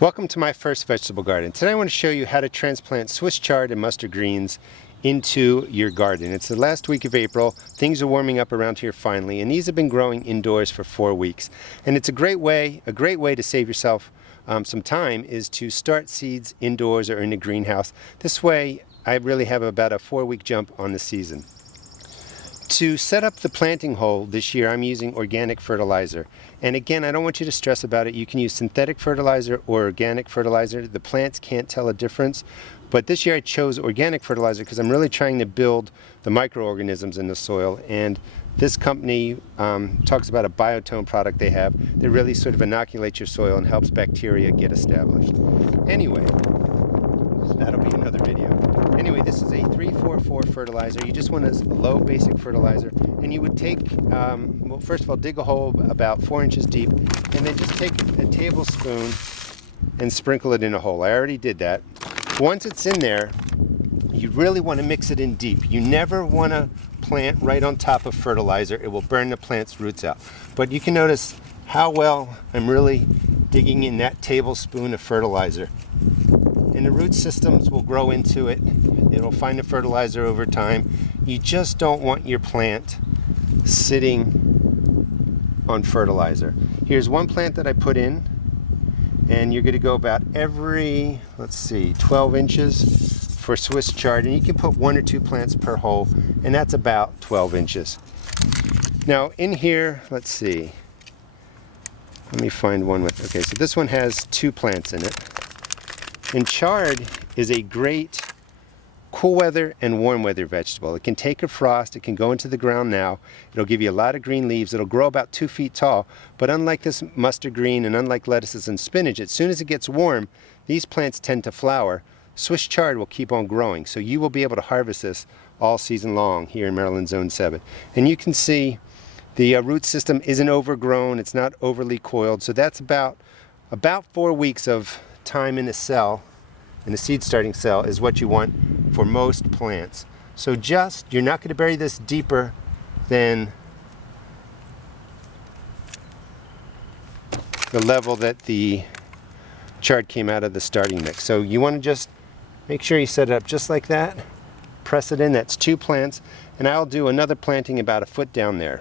Welcome to my first vegetable garden. Today I want to show you how to transplant Swiss chard and mustard greens into your garden. It's the last week of April. Things are warming up around here finally, and these have been growing indoors for 4 weeks. And it's a great way to save yourself some time is to start seeds indoors or in a greenhouse. This way I really have about a 4-week jump on the season. To set up the planting hole this year, I'm using organic fertilizer. And again, I don't want you to stress about it. You can use synthetic fertilizer or organic fertilizer. The plants can't tell a difference. But this year I chose organic fertilizer because I'm really trying to build the microorganisms in the soil. And this company talks about a biotone product they have that really sort of inoculates your soil and helps bacteria get established. Anyway, that'll be another video. Anyway, this is a 3-4-4 fertilizer. You just want a low basic fertilizer, and you would take, well, first of all, dig a hole about 4 inches deep, and then just take a tablespoon and sprinkle it in a hole. I already did that. Once it's in there, you really want to mix it in deep. You never want to plant right on top of fertilizer. It will burn the plant's roots out. But you can notice how well I'm really digging in that tablespoon of fertilizer. And the root systems will grow into it. It'll find the fertilizer over time. You just don't want your plant sitting on fertilizer. Here's one plant that I put in, and you're going to go about every, 12 inches for Swiss chard, and you can put 1 or 2 plants per hole, and that's about 12 inches. Now in here, let me find one with, okay, so this one has 2 plants in it. And chard is a great cool weather and warm weather vegetable. It can take a frost, it can go into the ground now, it'll give you a lot of green leaves, it'll grow about 2 feet tall, but unlike this mustard green and unlike lettuces and spinach, as soon as it gets warm, these plants tend to flower. Swiss chard will keep on growing, so you will be able to harvest this all season long here in Maryland Zone 7. And you can see the root system isn't overgrown, it's not overly coiled, so that's about 4 weeks of time in the cell, in the seed starting cell, is what you want for most plants. So you're not going to bury this deeper than the level that the chard came out of the starting mix. So you want to just make sure you set it up just like that, press it in. That's 2 plants, and I'll do another planting about 1 foot down there.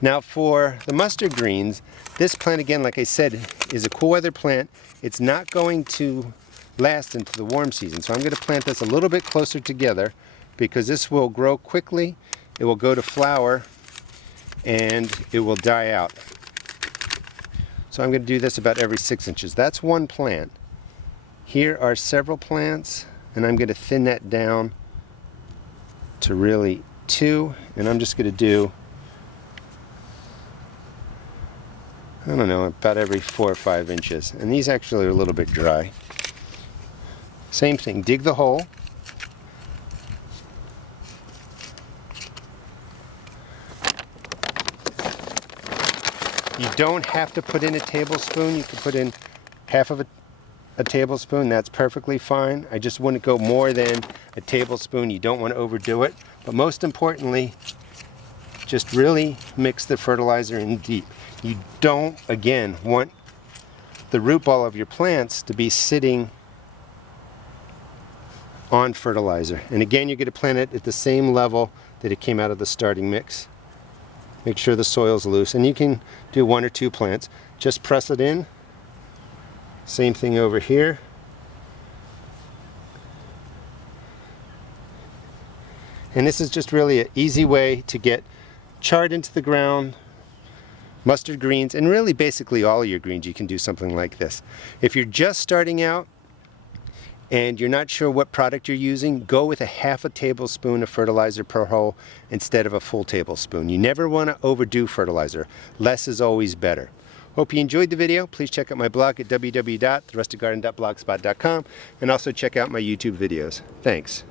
Now for the mustard greens, this plant, again, like I said, is a cool weather plant. It's not going to last into the warm season. So I'm going to plant this a little bit closer together because this will grow quickly, it will go to flower, and it will die out. So I'm going to do this about every 6 inches. That's 1 plant. Here are several plants, and I'm going to thin that down to really 2, and I'm just going to do, I don't know, about every 4 or 5 inches. And these actually are a little bit dry. Same thing, dig the hole. You don't have to put in a tablespoon. You can put in half of a tablespoon. That's perfectly fine. I just wouldn't go more than a tablespoon. You don't want to overdo it. But most importantly, just really mix the fertilizer in deep. You don't, again, want the root ball of your plants to be sitting on fertilizer. And again, you're going to plant it at the same level that it came out of the starting mix. Make sure the soil's loose, and you can do 1 or 2 plants. Just press it in. Same thing over here. And this is just really an easy way to get chard into the ground, mustard greens, and really basically all of your greens. You can do something like this. If you're just starting out and you're not sure what product you're using, go with a half a tablespoon of fertilizer per hole instead of a full tablespoon. You never want to overdo fertilizer. Less is always better. Hope you enjoyed the video. Please check out my blog at www.therustedgarden.blogspot.com and also check out my YouTube videos. Thanks.